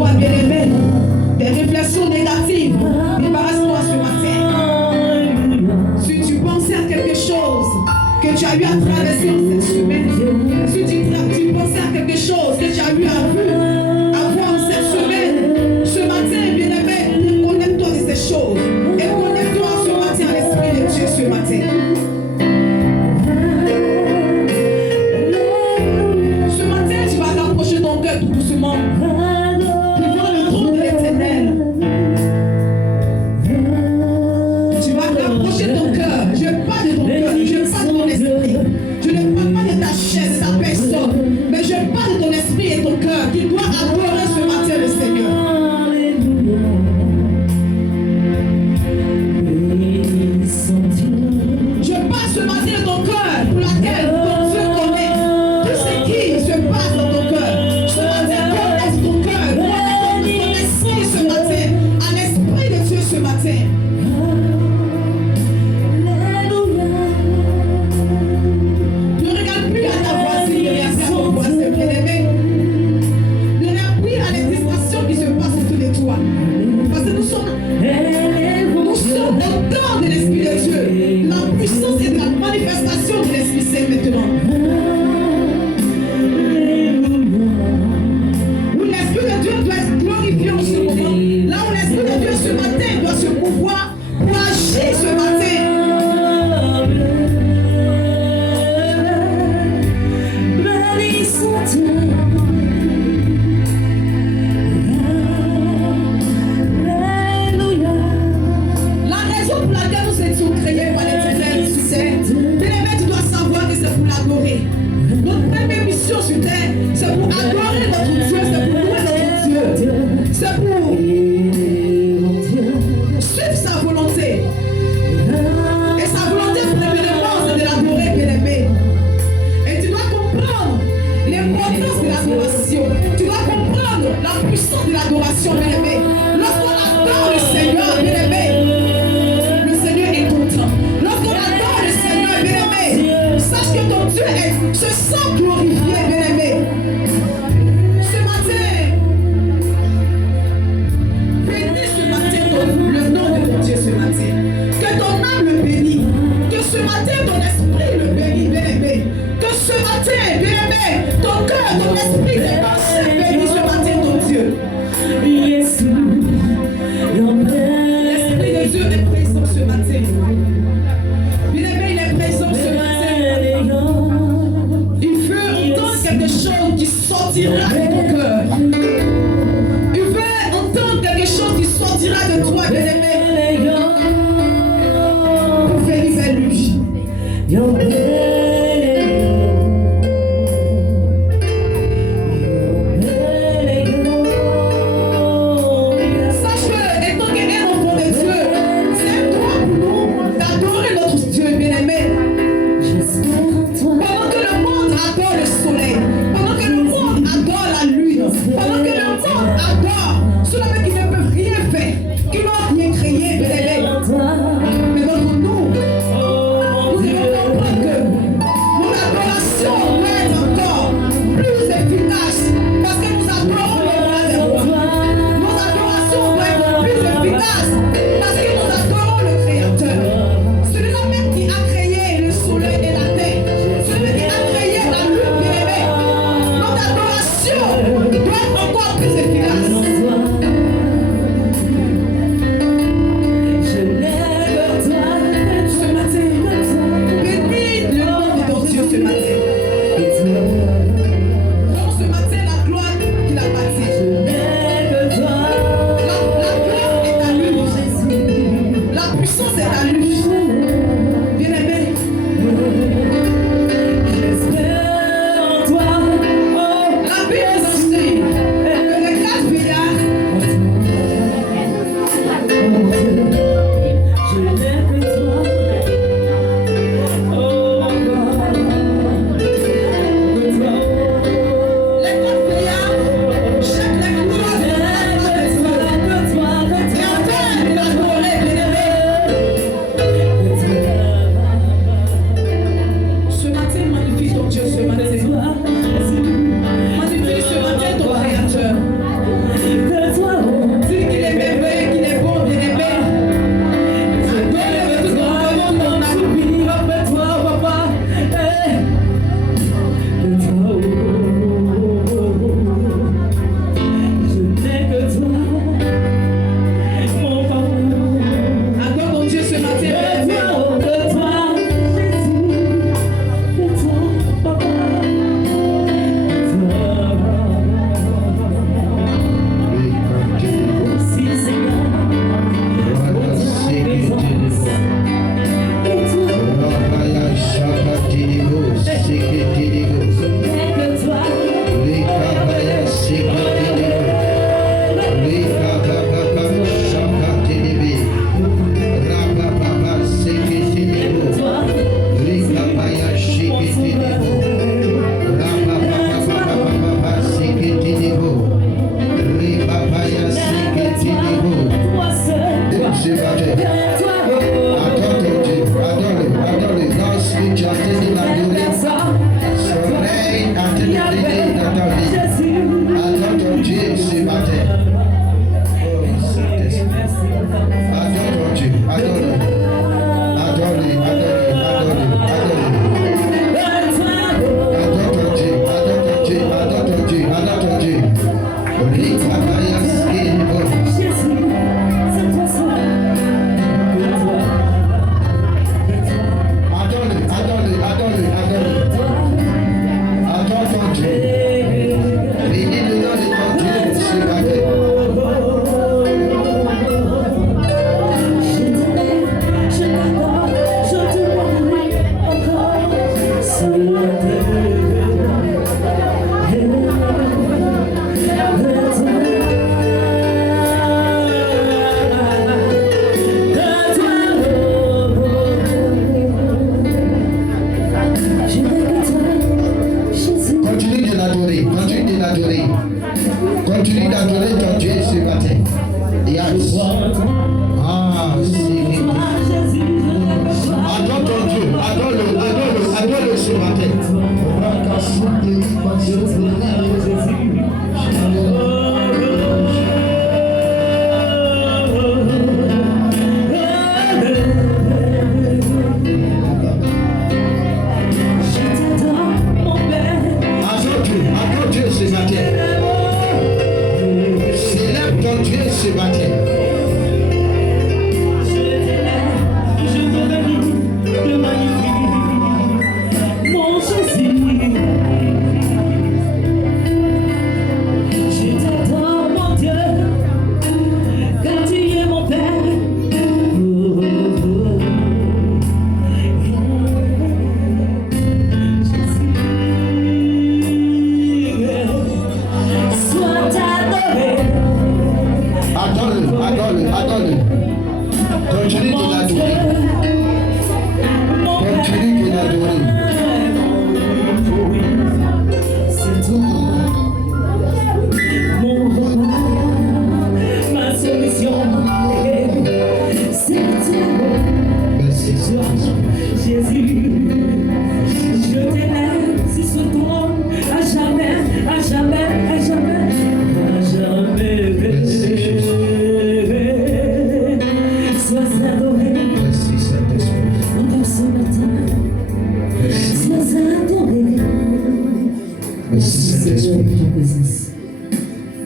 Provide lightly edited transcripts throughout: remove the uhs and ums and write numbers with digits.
toi, bien-aimé. Des réflexions négatives, débarrasse-toi ce matin. Si tu pensais à quelque chose que tu as eu à traverser en cette semaine, si tu pensais à quelque chose que tu as eu à voir en cette semaine, ce matin, bien-aimé, connecte-toi de ces choses et connecte-toi ce matin à l'Esprit de Dieu ce matin. Ce matin, tu vas rapprocher ton cœur tout doucement. Devant le trône de l'Éternel. Tu vas rapprocher ton cœur. Je parle de ton cœur, je parle de ton esprit. Je ne parle pas de ta chaise, de ta personne, mais je parle de ton esprit et ton cœur qui doit adorer ce matin le Seigneur. Je parle ce matin de ton cœur pour laquelle ton Dieu connaît tout ce qui se passe dans ton cœur. Ce matin, connecte ton cœur, connecte ton esprit ce matin, à l'Esprit de Dieu ce matin. Ne regarde plus à ta voisine, ne regarde plus à ton voisin, bien-aimé. Ne regarde plus à les distractions qui se passent autour de toi. Parce que nous sommes au temps de l'Esprit de Dieu, la puissance et de la manifestation de l'Esprit Saint maintenant. Où l'Esprit de Dieu doit être glorifié en ce moment. Là où l'Esprit de Dieu ce matin doit se pouvoir pour agir ce matin. La raison pour laquelle nous étions créés par l'Éternel sur terre, bien-aimé, tu dois savoir que c'est pour l'adorer. Notre première mission sur terre, c'est pour adorer notre Dieu, c'est pour louer notre Dieu, c'est pour suivre sa volonté. Et sa volonté, premièrement, c'est de l'adorer, bien-aimé. Et tu dois comprendre l'importance de l'adoration. Tu dois comprendre la puissance de l'adoration, bien-aimé. Lorsqu'on adore le Seigneur, bien-aimé, le Seigneur est content. Lorsqu'on adore le Seigneur, bien-aimé, sache que ton Dieu se sent glorifié, bien-aimé. Ce matin, bénis ce matin le nom de ton Dieu ce matin. Que ton âme le bénisse. Que ce matin, ton esprit le bénisse, bien-aimé. Que ce matin, bien-aimé, ton cœur, ton esprit, tes pensées bénissent ce matin ton Dieu.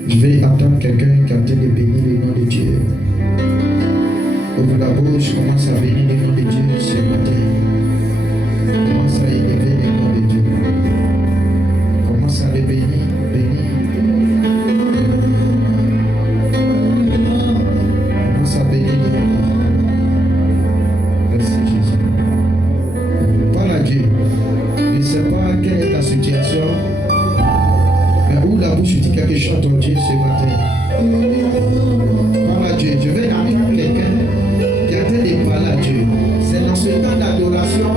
Je vais attendre quelqu'un qui a été béni le nom de Dieu. Ouvre la bouche, commence à bénir le nom de Dieu ce matin. Commence à élever le nom de Dieu. Commence à le bénir, bénir. Commence à bénir le nom. Merci Jésus. Parle à Dieu. Je ne sais pas quelle est ta situation. Ouvre la bouche, dis quelque chose à ton Dieu ce matin. Parle à Dieu. Je vais attendre quelqu'un qui a été de parler à Dieu. C'est dans ce temps d'adoration,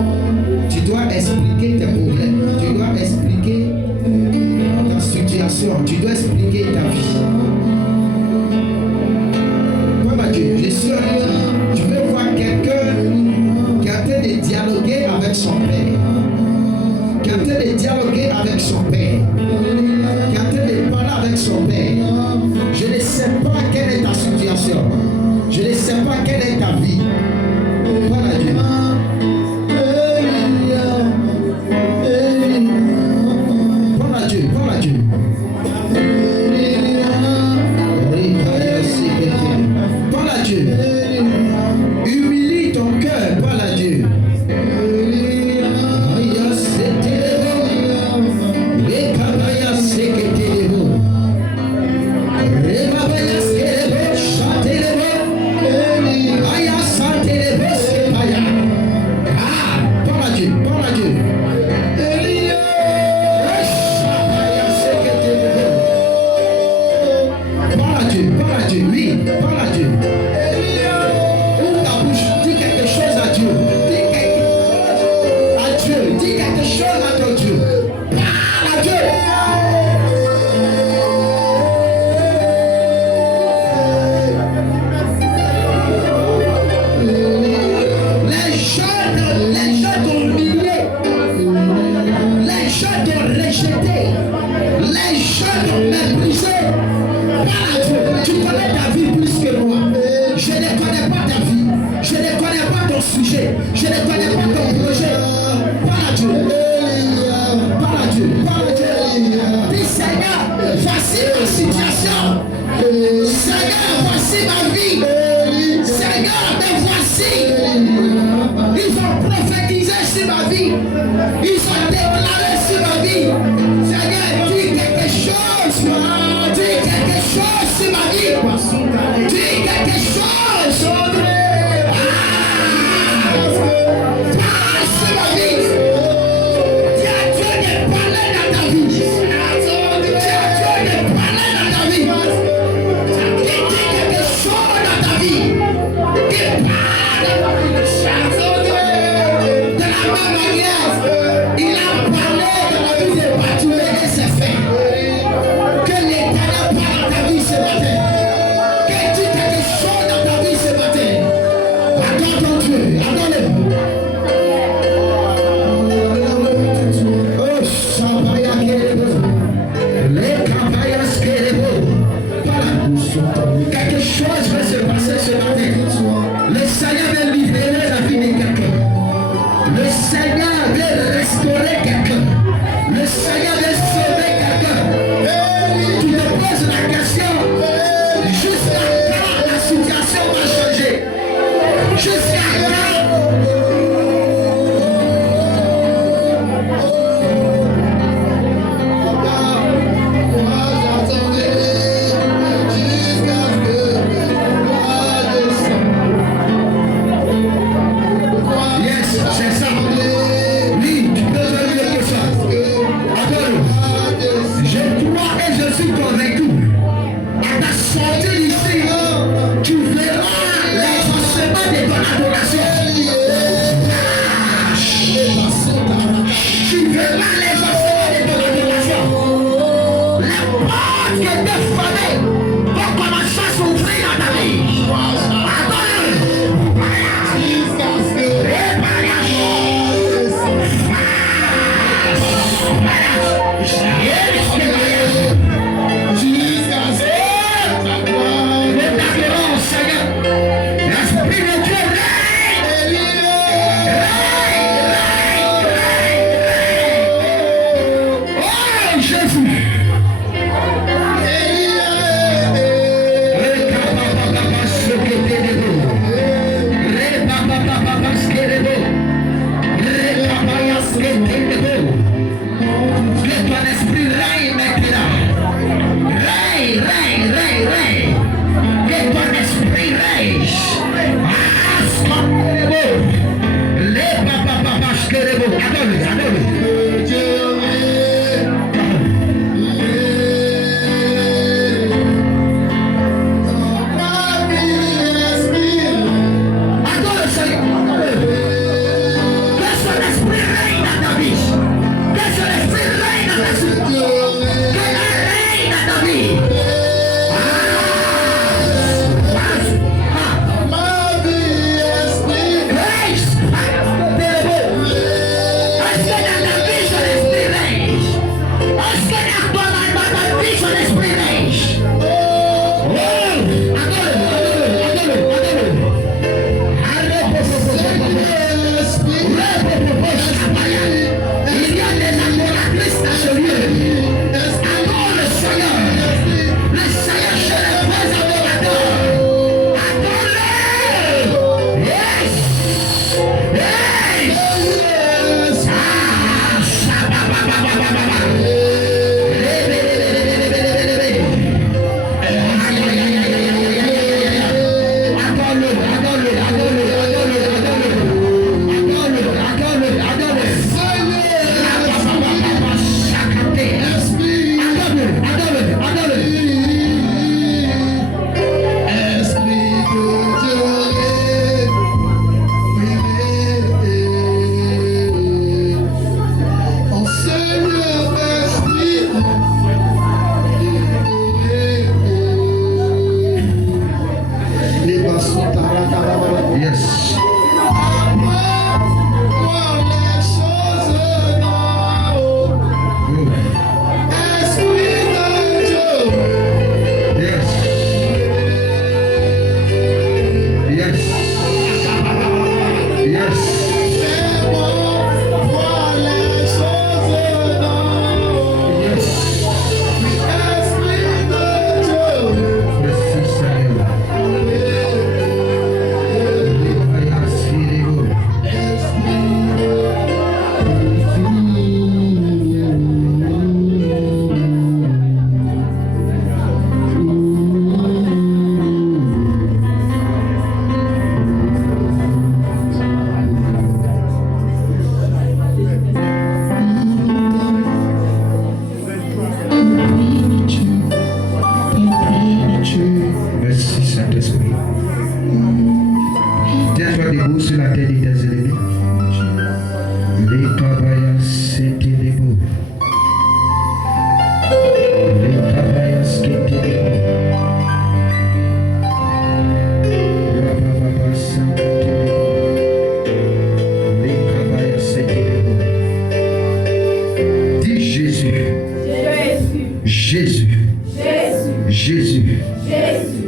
tu dois expliquer tes problèmes. Tu dois expliquer ta situation. Tu dois expliquer ta vie. Parle à Dieu. Je suis je veux voir quelqu'un qui a été de dialoguer avec son Père. Qui a été de dialoguer avec son Père. Qui a été de parler avec son Père. Je ne sais pas quelle est ta situation. Je ne sais pas quelle est ta vie. Parle à Dieu. Parle à Dieu. Parle à Dieu. Parle à Dieu. Humilie ton cœur. Parle à Dieu. ma vie. Dis quelque chose. Parle sur ma vie. Dis à Dieu de parler dans ta vie. Dis à Dieu de parler dans ta vie. Dis quelque chose dans ta vie. Dis parle. De la même manière, il a parlé dans la vie de Bartimée et c'est fait. Que l'Éternel parle dans ta vie ce matin.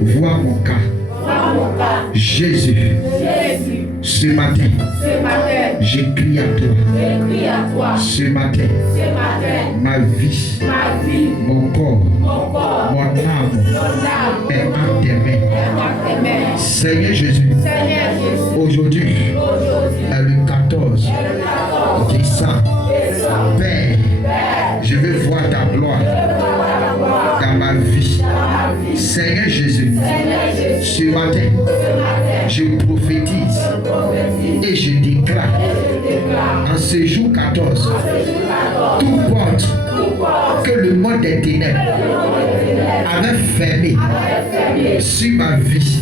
vois mon cas. Jésus, ce matin, je crie à toi. Ce matin, ma vie, mon corps, mon âme est entre tes mains. Seigneur Jésus, aujourd'hui est le 14 décembre. Père, je veux voir ta gloire dans ma vie. Seigneur Jésus, ce matin, je prophétise et je déclare en ce jour 14, tout porte que le monde des ténèbres avait fermé sur ma vie,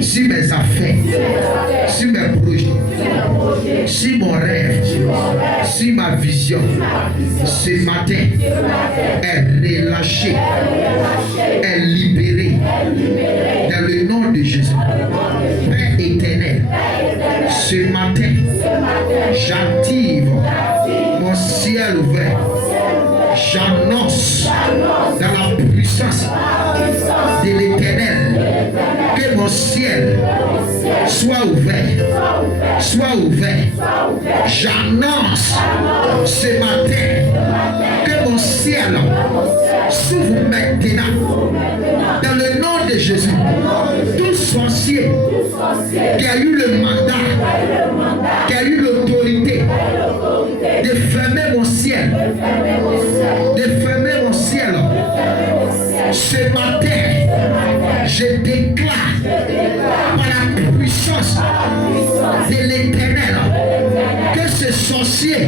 sur mes affaires, sur mes projets, sur mon rêve, sur ma vision, ce matin est relâché, est libéré dans le nom de Jésus. Père éternel, ce matin, j'active mon ciel ouvert. J'annonce dans la puissance de l'Éternel que mon ciel soit ouvert. J'annonce ce matin que mon ciel s'ouvre maintenant dans le nom de Jésus. Tout sorcier qui a eu le mandat, qui a eu l'autorité de fermer mon ciel, ce matin, je déclare par la puissance de l'Éternel que ce sorcier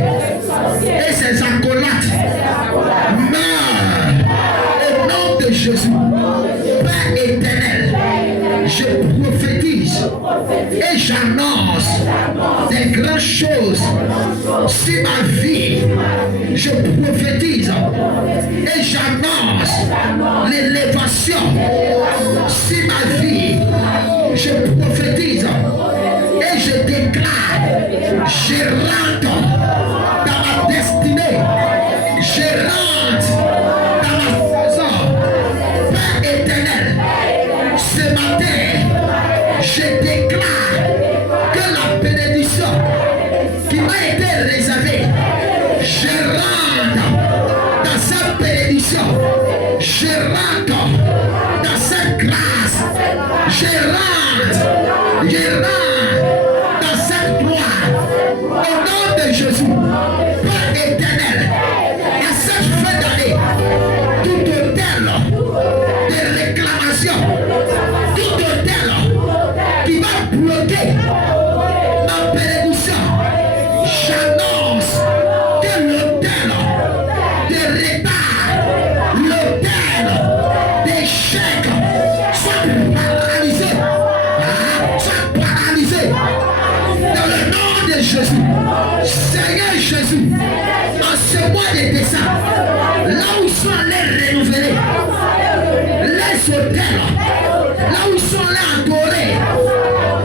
et ses acolytes meurent au nom de Jésus. Père éternel, je prophétise et j'annonce des grandes choses sur ma vie. Je prophétise et j'annonce l'élévation sur ma vie. Je prophétise et je déclare, je rentre dans ma destinée, je rentre dans ma saison. Père éternel, ce matin, je déclare que la bénédiction qui m'a été réservée, je rentre dans cette bénédiction, je rentre dans cette grâce, je rentre dans cette gloire, au nom de Jésus. Père éternel, à cette fin d'année, tout hôtel de réclamation, tout hôtel qui va bloquer ma bénédiction, j'annonce que l'hôtel de retard, l'hôtel d'échec soit paralysé dans le nom de Jésus. Seigneur Jésus, en ce mois de décembre, là où sont les renouvelés, les hôtels, là où sont les adorés,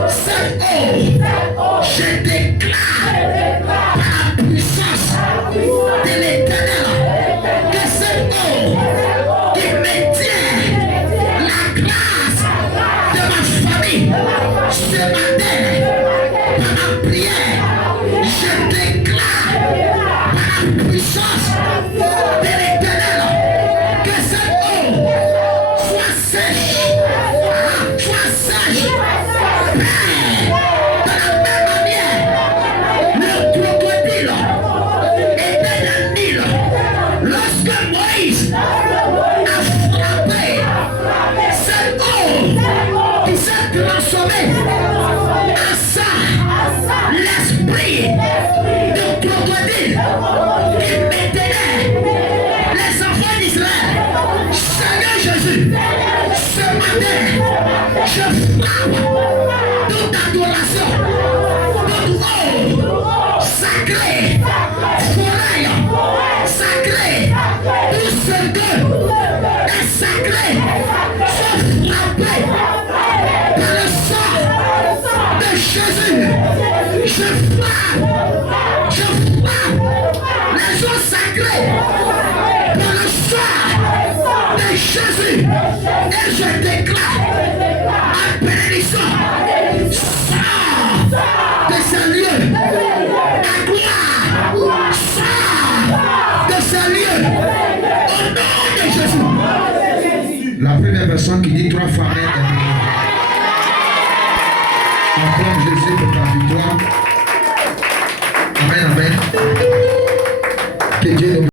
cette eau, je déclare par la puissance de l'Éternel que cette eau qui maintient la grâce de ma famille, ce matin, par ma prière, je déclare par la puissance de l'Éternel que cette eau soit sèche. Père, de la même manière, le crocodile était dans le Nil lorsque Moïse a frappé cette eau qui s'est transformée en sang, l'esprit de crocodile qui maintenait les enfants d'Israël. Seigneur Jésus, ce matin, je frappe toute adoration, toute eau sacrée, forêt sacrée, tout ce que est sacré, soit frappé par le sang de Jésus. Je frappe les eaux sacrées par le sang de Jésus. Jésus. Et je déclare un bénédiction. Sors de ce lieu. La gloire. Sors de ce lieu. Au nom de Jésus. La première personne qui dit 3 fois Amen. Acclame Jésus pour ta victoire. Amen, amen. Que Dieu